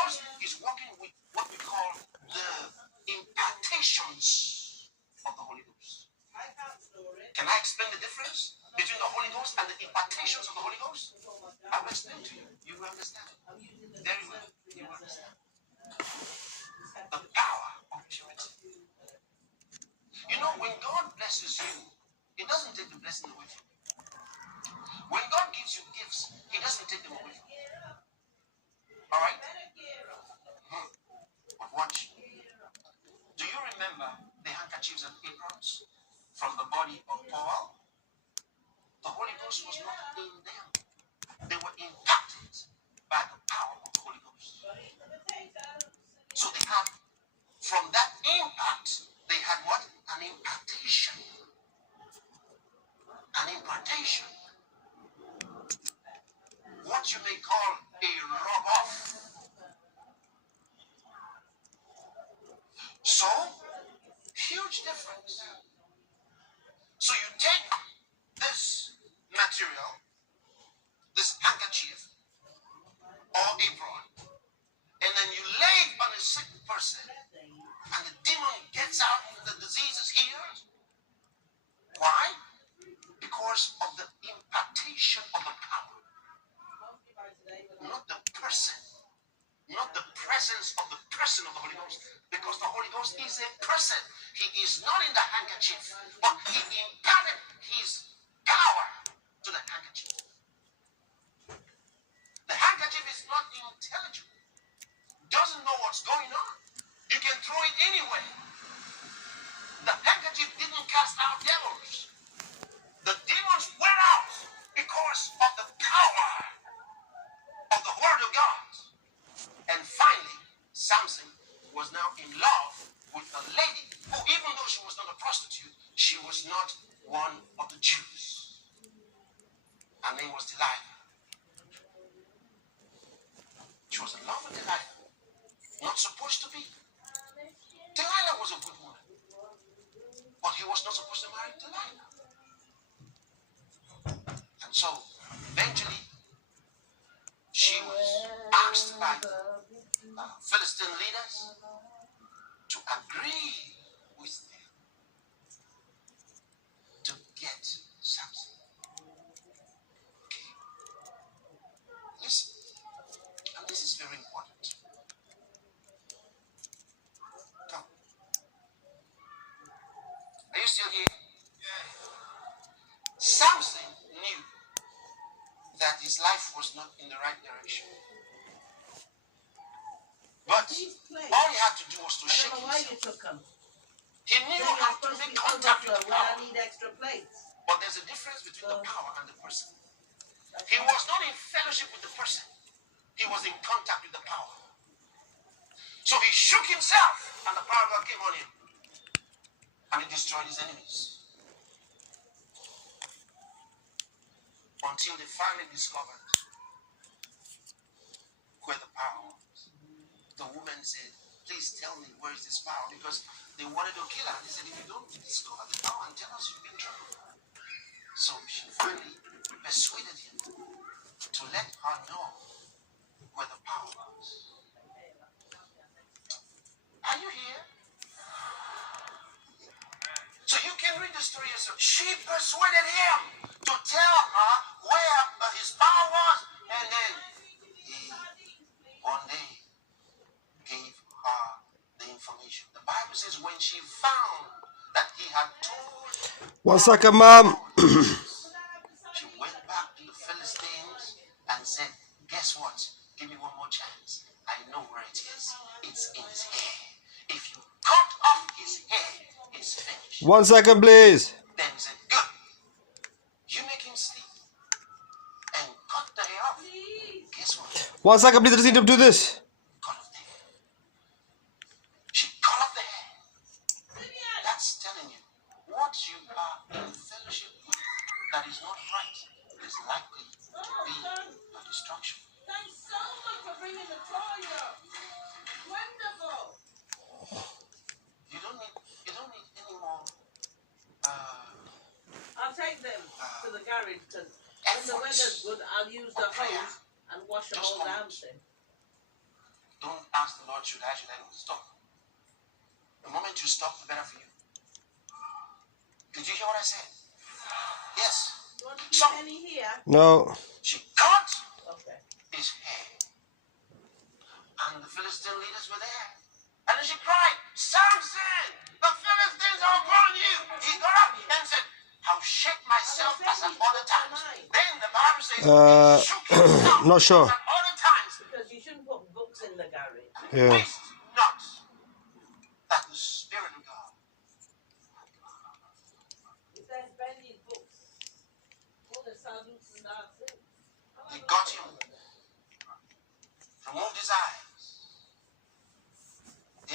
Ghost is working with what we call the impartations of the Holy Ghost. Can I explain the difference between the Holy Ghost and the impartations of the Holy Ghost? I'll explain to you. You will understand. Very well. You will understand. The power of purity. You know, when God blesses you, He doesn't take the blessing away from you. When God gives you gifts, He doesn't take them away from you. All right? But watch. Do you remember the handkerchiefs and aprons from the body of Paul? The Holy Ghost was not in them. They were impacted by the power of the Holy Ghost. So they had, from that impact, they had what? An impartation. An impartation. What you may call a rub-off. So, huge difference. So you take this material, this handkerchief or apron, and then you lay it on a sick person, and the demon gets out, the disease is healed. Why? Because of the impartation of the power. Not the person. Not the presence of the person of the Holy Ghost. Because the Holy Ghost is a person. He is not in the handkerchief, but He imparted His power to the handkerchief. The handkerchief is not intelligent. Doesn't know what's going on. You can throw it anywhere. The handkerchief didn't cast out devils. The demons went out because of the power of the Word of God. And finally, Samson was now in love with a lady who, even though she was not a prostitute, she was not one of the Jews. Her name was Delilah. She was in love with Delilah. Not supposed to be. Delilah was a good woman. But he was not supposed to marry Delilah. And so, eventually, she was asked by the Philistine leaders to agree with them to get Samson. Okay. Listen, and this is very important. Come. Are you still here? Samson knew that his life was not in the right direction. But all he had to do was to shake himself. He knew how to make contact with the power. But there's a difference between the power and the person. He was not in fellowship with the person. He was in contact with the power. So he shook himself, and the power of God came on him. And he destroyed his enemies. Until they finally discovered where the power was. The woman said, please tell me, where is this power? Because they wanted to kill her. They said, if you don't discover the power and tell us, you'll be in trouble. So she finally persuaded him to let her know where the power was. Are you here? So you can read the story yourself. She persuaded him to tell her where his power was, and then he one day gave her the information. The Bible says when she found that he had told 1 second, Mom. she went back to the Philistines and said, guess what? Give me one more chance. I know where it is. It's in his hair. If you cut off his hair, it's finished. 1 second, please. Then he said, good. You make him sleep and cut the hair off. Guess what? 1 second, please. I just need to do this. Cut off the hair. She cut off the hair. That's telling you what you are in fellowship with that is not right is likely to be a destruction. Thanks so much for bringing the toy up. Wonderful. You don't need any more I'll take them to the garage because when the weather's good, I'll use the hose and wash them all down. Don't ask the Lord, should I? Stop. The moment you stop, the better for you. Did you hear what I said? Yes. You want to So, keep any here? No. she cut Okay. his hair. And the Philistine leaders were there. And then she cried, Samson, the Philistines are upon you. He got up and said, I'll shake myself as at other times. Then the Bible says, he shook himself Not sure. as at other times. Because you shouldn't put books in the garage. Yeah. Waste not that the Spirit of God. It says Bendy's books. All the sadhus and that's it. They got him. Removed his eye.